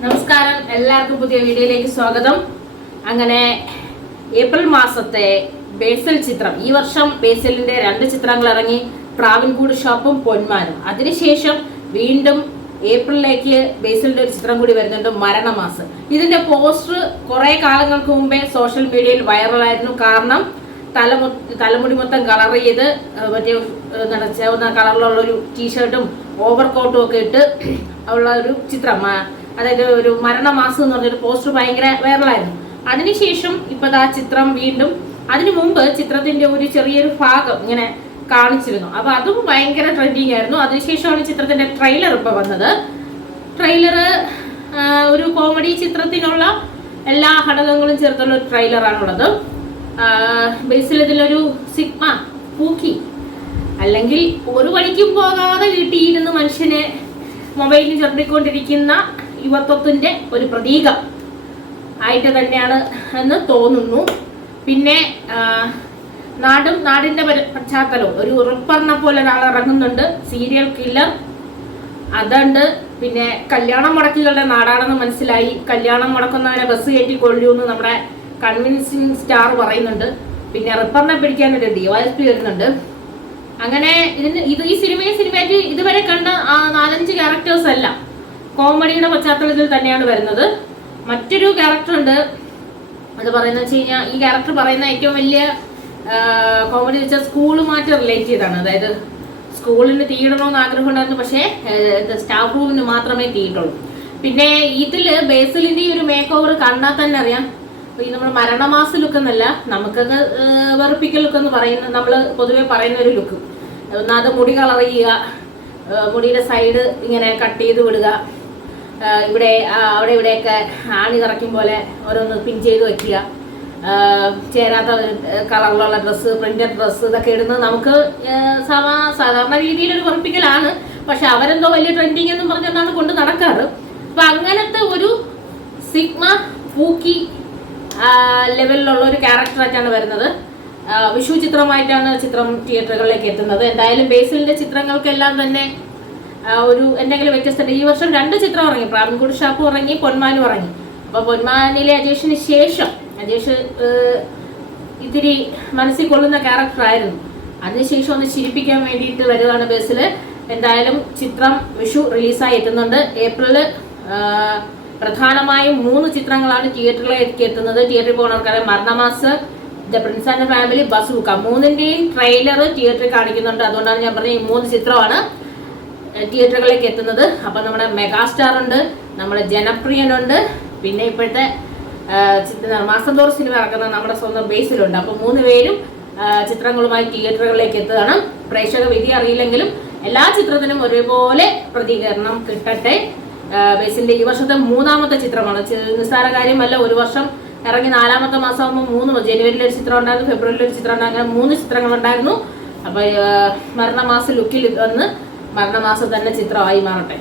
നമസ്കാരം, എല്ലാവർക്കും പുതിയ വീഡിയോയിലേക്ക് സ്വാഗതം. അങ്ങനെ ഏപ്രിൽ മാസത്തെ ബേസിൽ ചിത്രം, ഈ വർഷം ബേസിലിന്റെ 2 ചിത്രങ്ങൾ ഇറങ്ങി, പ്രാവിൻകൂട് ഷോപ്പും പൊന്മാനും. അതിനുശേഷം വീണ്ടും ഏപ്രിലിലേക്ക് ബേസിലിന്റെ ഒരു ചിത്രം കൂടി വരുന്നുണ്ട്, മരണമാസം. ഇതിന്റെ പോസ്റ്റർ കുറെ കാലങ്ങൾക്ക് മുമ്പേ സോഷ്യൽ മീഡിയയിൽ വൈറലായിരുന്നു. കാരണം തലമുടി മൊത്തം കളർ ചെയ്ത് മറ്റേ ചുവന്ന കളറിലുള്ള ഒരു ടീഷർട്ടും ഓവർകോട്ടും ഒക്കെ ഇട്ട് ഉള്ള ഒരു ചിത്രം, അതായത് ഒരു മരണമാസം എന്ന് പറഞ്ഞൊരു പോസ്റ്റർ ഭയങ്കര വൈറലായിരുന്നു. അതിനുശേഷം ഇപ്പൊ ആ ചിത്രം വീണ്ടും, അതിനു മുമ്പ് ചിത്രത്തിന്റെ ഒരു ചെറിയൊരു ഭാഗം ഇങ്ങനെ കാണിച്ചിരുന്നു. അപ്പൊ അതും ഭയങ്കര ട്രെൻഡിങ് ആയിരുന്നു. അതിനുശേഷമാണ് ചിത്രത്തിന്റെ ട്രെയിലർ ഇപ്പൊ വന്നത്. ട്രെയിലർ ഒരു കോമഡി ചിത്രത്തിനുള്ള എല്ലാ ഘടകങ്ങളും ചേർത്തുള്ള ഒരു ട്രെയിലറാണുള്ളത്. ബേസിൽ ഇതിലൊരു സിഗ്മ പൂക്കി, അല്ലെങ്കിൽ ഒരു പണിക്കും പോകാതെ വീട്ടിയിരുന്ന് മനുഷ്യനെ മൊബൈലിൽ ചവിട്ടിക്കൊണ്ടിരിക്കുന്ന യുവത്വത്തിന്റെ ഒരു പ്രതീകം ആയിട്ട് തന്നെയാണ് എന്ന് തോന്നുന്നു. പിന്നെ നാടിന്റെ പശ്ചാത്തലവും, ഒരു റിപ്പറിനെ പോലെ ഒരാൾ ഇറങ്ങുന്നുണ്ട്, സീരിയൽ കില്ലർ അതുണ്ട്. പിന്നെ കല്യാണം മുടക്കികളുടെ നാടാണെന്ന് മനസ്സിലായി. കല്യാണം മുടക്കുന്നവനെ ബസ് കയറ്റി കൊല്ലൂന്ന് നമ്മുടെ കൺവിൻസിങ് സ്റ്റാർ പറയുന്നുണ്ട്. പിന്നെ റിപ്പറിനെ പിടിക്കാനൊരു DYSP വരുന്നുണ്ട്. അങ്ങനെ ഈ സിനിമയായിട്ട് ഇതുവരെ കണ്ട 4-5 ക്യാരക്ടേഴ്സ് അല്ല കോമഡിയുടെ പശ്ചാത്തലത്തിൽ തന്നെയാണ് വരുന്നത്. മറ്റൊരു ക്യാരക്ടർ ഉണ്ട്, അത് പറയുന്നത് വെച്ച് കഴിഞ്ഞാൽ, ഈ ക്യാരക്ടർ പറയുന്ന ഏറ്റവും വലിയ കോമഡി വെച്ചാൽ സ്കൂൾ മാറ്റി റിലേറ്റ് ചെയ്താണ്. അതായത് സ്കൂളിന് തീയിടണമെന്ന് ആഗ്രഹം ഉണ്ടായിരുന്നു, പക്ഷേ സ്റ്റാഫ് റൂമിന് മാത്രമേ തീയിട്ടുള്ളൂ. പിന്നെ ഇതില് ബേസിലിന്റെ ഒരു മേക്ക് ഓവർ കണ്ടാൽ തന്നെ അറിയാം, ഈ നമ്മൾ മരണമാസ ലുക്ക് എന്നല്ല, നമുക്കത് വെറുപ്പിക്കൽ ലുക്ക് എന്ന് പറയുന്ന, നമ്മൾ പൊതുവെ പറയുന്ന ഒരു ലുക്ക്. ഒന്നാമത് മുടി കളർ ചെയ്യുക, മുടിയുടെ സൈഡ് ഇങ്ങനെ കട്ട് ചെയ്ത് വിടുക, ഇവിടെ അവിടെ ഇവിടെയൊക്കെ ആണി തറയ്ക്കും പോലെ ഓരോന്ന് പിൻ ചെയ്ത് വെക്കുക, ചേരാത്ത കളറിലുള്ള ഡ്രസ്സ്, പ്രിന്റഡ് ഡ്രസ്സ് ഇതൊക്കെ ഇടുന്നത് നമുക്ക് സാധാരണ രീതിയിലൊരു വെറുപ്പിക്കലാണ്. പക്ഷെ അവരെന്തോ വലിയ ട്രെൻഡിങ് എന്നും പറഞ്ഞുകൊണ്ടാണ് കൊണ്ട് നടക്കാറ്. അപ്പൊ അങ്ങനത്തെ ഒരു സിഗ്മ പൂക്കി ലെവലിലുള്ള ഒരു ക്യാരക്ടറായിട്ടാണ് വരുന്നത്. വിഷു ചിത്രമായിട്ടാണ് ചിത്രം തിയേറ്ററുകളിലേക്ക് എത്തുന്നത്. എന്തായാലും ബേസിലിന്റെ ചിത്രങ്ങൾക്കെല്ലാം തന്നെ ഒരു എന്തെങ്കിലും വ്യത്യസ്തത. ഈ വർഷം 2 ചിത്രം ഇറങ്ങി, പ്രാവിൻകൂട് ഷാപ്പും ഇറങ്ങി, പൊന്മാനും ഇറങ്ങി. അപ്പൊ പൊന്മാനിലെ അജേഷിന് ശേഷം, അജേഷ് ഇത്തിരി മനസ്സിൽ കൊള്ളുന്ന ക്യാരക്ടറായിരുന്നു, അതിനുശേഷം ഒന്ന് ചിരിപ്പിക്കാൻ വേണ്ടിയിട്ട് വരുവാണ് ബേസില്. എന്തായാലും ചിത്രം വിഷു റിലീസായി എത്തുന്നുണ്ട്. ഏപ്രില് പ്രധാനമായും 3 ചിത്രങ്ങളാണ് തിയേറ്ററിലേക്ക് എത്തുന്നത്. തിയേറ്ററിൽ പോകുന്നവർക്കറിയാം, Maranamass, the prince and family, Bazooka, 3ന്റെയും ട്രെയിലർ തിയേറ്ററിൽ കാണിക്കുന്നുണ്ട്. അതുകൊണ്ടാണ് ഞാൻ പറഞ്ഞത് ഈ 3 ചിത്രമാണ് തിയേറ്ററുകളിലേക്ക് എത്തുന്നത്. അപ്പൊ നമ്മുടെ മെഗാസ്റ്റാർ ഉണ്ട്, നമ്മുടെ ജനപ്രിയനുണ്ട്, പിന്നെ ഇപ്പോഴത്തെ മാസം തോറും സിനിമ ഇറക്കുന്ന നമ്മുടെ സ്വന്തം ബേസിലുണ്ട്. അപ്പൊ 3 പേരും ചിത്രങ്ങളുമായി തിയേറ്ററുകളിലേക്ക് എത്തുകയാണ്. പ്രേക്ഷക വിധി അറിയില്ലെങ്കിലും എല്ലാ ചിത്രത്തിനും ഒരേപോലെ പ്രതികരണം കിട്ടട്ടെ. ബേസിന്റെ ഈ വർഷത്തെ 3ാമത്തെ ചിത്രമാണ്, നിസ്സാര കാര്യമല്ല. ഒരു വർഷം ഇറങ്ങി 4ാമത്തെ മാസമാകുമ്പോൾ ജനുവരിയിൽ ഒരു ചിത്രം ഉണ്ടായിരുന്നു, ഫെബ്രുവരിയിൽ ഒരു ചിത്രം ഉണ്ടായിരുന്നു, അങ്ങനെ 3 ചിത്രങ്ങൾ ഉണ്ടായിരുന്നു. അപ്പൊ മരണമാസ ലുക്കിൽ വന്ന് മരണമാസം തന്നെ ചിത്രമായി മാറട്ടെ.